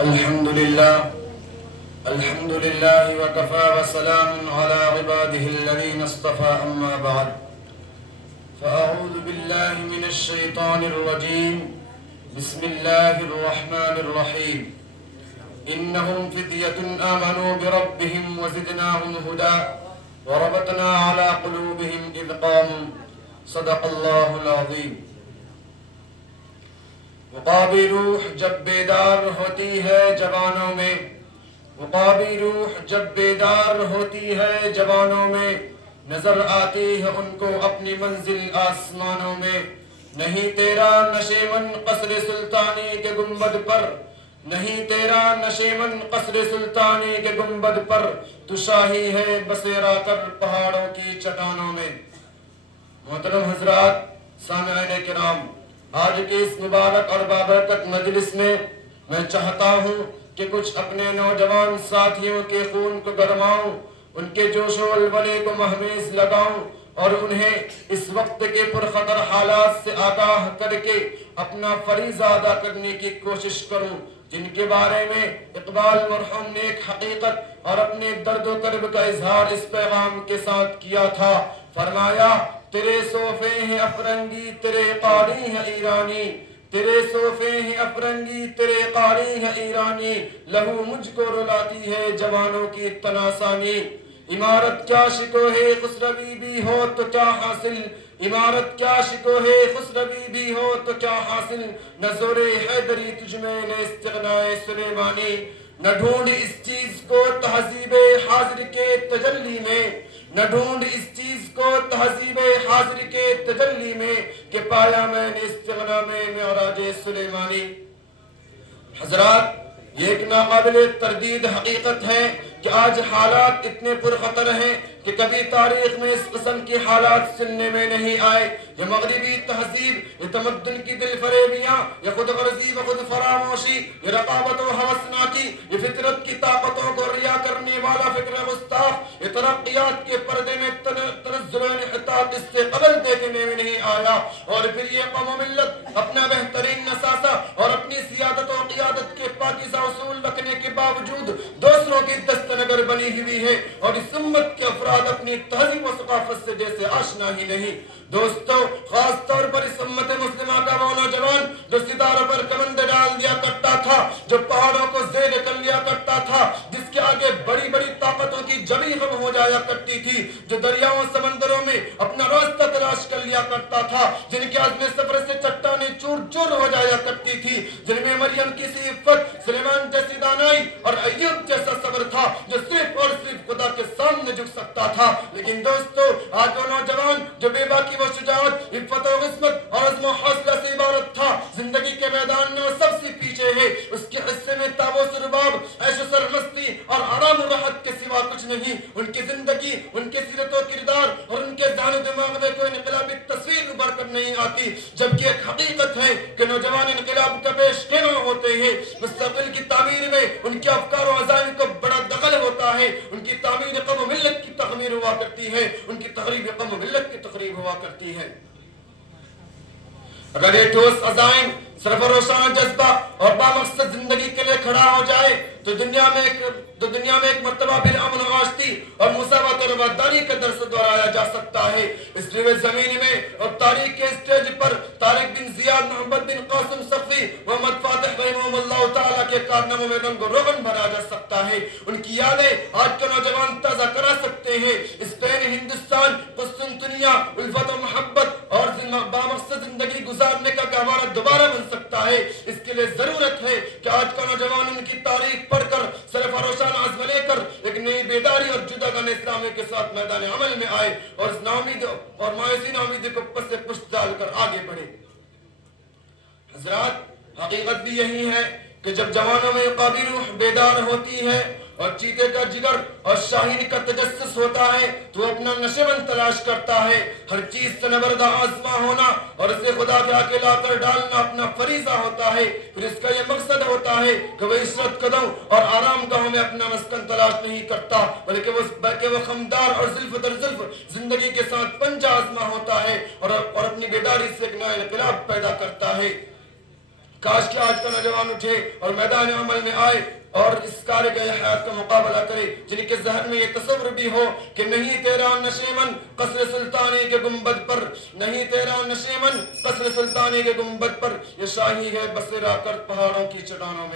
الحمد لله وكفى وسلام على عباده الذين اصطفى أما بعد فأعوذ بالله من الشيطان الرجيم بسم الله الرحمن الرحيم إنهم فتية آمنوا بربهم وزدناهم هدى وربطنا على قلوبهم إذ قاموا صدق الله العظيم وقابی روح جب بیدار ہوتی ہے جوانوں میں، وقابی روح جب بیدار ہوتی ہے جوانوں میں، نظر آتی ہے ان کو اپنی منزل آسمانوں میں۔ نہیں تیرا نشیمن قصر سلطانی کے گنبد پر، نہیں تیرا نشیمن قصر سلطانی کے گنبد پر، تو شاہی ہے بسیرا کر پہاڑوں کی چٹانوں میں۔ محترم حضرات، سامعین کرام، آج کی اس مبارک اور بابرکت مجلس میں میں چاہتا ہوں کہ کچھ اپنے نوجوان ساتھیوں کے خون کو گرماؤں، ان کے جوش و ولولے کو مہمیز لگاؤں اور انہیں اس وقت کے پرخطر حالات سے آگاہ کر کے اپنا فریضہ ادا کرنے کی کوشش کروں، جن کے بارے میں اقبال مرحوم نے ایک حقیقت اور اپنے درد و کرب کا اظہار اس پیغام کے ساتھ کیا تھا۔ فرمایا، تیرے صوفے ہیں افرنگی تیرے قاری ہیں ایرانی، تیرے صوفے ہیں افرنگی تیرے قاری ہیں ایرانی، لہو مجھ کو رلاتی ہے جوانوں کی تناسانی۔ عمارت کیا شکو ہے خسروی بھی ہو تو کیا حاصل، عمارت کیا شکو ہے خسروی بھی ہو تو کیا حاصل، نہ زور حیدری تجھ میں نہ استغناء سلیمانی۔ نہ ڈھونڈ اس چیز کو تہذیب حاضر کے تجلی میں، نہ ڈھونڈ اس چیز کو تہذیب حاضر کے تجلی میں، کہ پایا میں نے استغنا میں معراج سلیمانی۔ حضرات، یہ ایک ناقابل تردید حقیقت ہے کہ آج حالات اتنے پرخطر ہیں کہ کبھی تاریخ میں اس قسم کی حالات سننے میں نہیں آئے۔ یہ مغربی تہذیب، یہ تمدن کی دل فریبیاں، یہ خود غرضی و خود فراموشی، یہ رقابت و ہوسناکی، یہ فطرت کی طاقتوں کو ریا کرنے والا فکر گستاخ، یہ ترقیات کے پردے میں تنزل و انحطاط اس سے قبل دیکھنے میں نہیں آیا۔ اور پھر یہ قوم و ملت اپنا بہترین نساسہ اور اپنی سیادت و قیادت کے پاکیزہ اصول رکھنے کے باوجود دوسروں کی دستنگر بنی ہوئی ہے، اور اس امت کے افراد اپنی تہذیب و ثقافت سے جیسے آشنا ہی نہیں۔ دوستو، خاص طور پر اس امت مسلمہ کا وہ نوجوان جو ستاروں پر کمند ڈال دیا کرتا تھا، جو پہاڑوں کو زیر کر لیا کرتا تھا، جس کے آگے بڑی بڑی طاقتوں کی جبی خم ہو جایا کرتی تھی، جو دریاؤں سمندروں میں اپنا راستہ تلاش کر لیا کرتا تھا، جن کے عزم سفر سے چٹانیں چور چور ہو جایا کرتی تھی، جن میں مریم کی سی عفت، سلیمان جیسی دانائی اور ایوب جیسا صبر تھا، جو صرف اور صرف خدا کے سامنے جھک سکتا تھا۔ لیکن دوستو، آج وہ نوجوان جو بے باکی و شجاعت، عفت و عصمت اور عزم و حوصلہ سے عبارت تھا، زندگی کے میدان میں وہ سب سے پیچھے ہے۔ اس کے حصے میں تاب و سرباب، عیش و سرمستی اور آرام و راحت کے سوا کچھ نہیں۔ ان کی زندگی، ان کے سیرت و کردار اور ان کے ذہن و دماغ میں کوئی انقلابی تصویر ابھر کر نہیں آتی، جبکہ ایک حقیقت ہے کہ نوجوان انقلاب کا پیش کینو ہوتے ہیں۔ مستقبل کی تعمیر میں ان کے افکار و عزائم کو بڑا دخل ہوتا ہے۔ ان کی تعمیر قوم و ملت کی تخمیر ہوا کرتی ہے، ان کی تخریب قوم و ملت کی تخریب ہوا کرتی ہے۔ اگر یہ ٹھوس عزائم، صرف روشانہ جذبہ اور بامقصد زندگی کے لیے کھڑا ہو جائے تو دنیا میں ایک مرتبہ پھر امن و آشتی اور مساوات اور وفاداری کا درس دہرایا جا سکتا ہے۔ اس لیے زمین میں اور تاریخ کے اسٹیج پر طارق بن زیاد، محمد بن قاسم صفی، محمد فاتح رحمہ اللہ تعالیٰ کے کارناموں میں رنگ و روغن بھرا جا سکتا ہے۔ ان کی یادیں آج کے نوجوان تازہ کرا سکتے ہیں۔ اسپین، ہندوستان، قسطنطنیہ، الفت و محبت اور بامقصد زندگی گزارنے کا گہوارہ دوبارہ بن سکتا ہے۔ اس کے لیے ضرورت ہے کہ آج کا نوجوان ان کی تاریخ پڑھ کر صرف روشانہ عزم لے کر ایک نئی بیداری اور جداگانہ اسلامی کے ساتھ میدان عمل میں آئے اور اس ناامید اور مایوسی ناامیدی کو پس سے پشت ڈال کر آگے بڑھے۔ حضرات، حقیقت بھی یہی ہے کہ جب جوانوں میں قابل روح بیدار ہوتی ہے اور چیتے کا جگر اور شاہین کا تجسس ہوتا ہے تو وہ اپنا نشیمن تلاش کرتا ہے۔ ہر چیز سے نبردہ آزما ہونا اور اسے خدا کے آگے لا کر ڈالنا اپنا فریضہ ہوتا ہے۔ پھر اس کا یہ مقصد ہوتا ہے کہ وہ عشرت قدم اور آرام گاہوں میں اپنا مسکن تلاش نہیں کرتا، بلکہ وہ خمدار اور زلف در زلف زندگی کے ساتھ پنجہ آزما ہوتا ہے اور اپنی بیداری سے ایک نیا انقلاب پیدا کرتا ہے۔ کاش کہ آج کا نوجوان اٹھے اور میدان عمل میں آئے اور اس کار کے حیات کا مقابلہ کرے جن کے ذہن میں یہ تصور بھی ہو کہ نہیں تیرا نشیمن قصر سلطانی کے گنبد پر، نہیں تیرا نشیمن قصر سلطانی کے گنبد پر، یہ شاہی ہے بسیرا کر پہاڑوں کی چٹانوں میں۔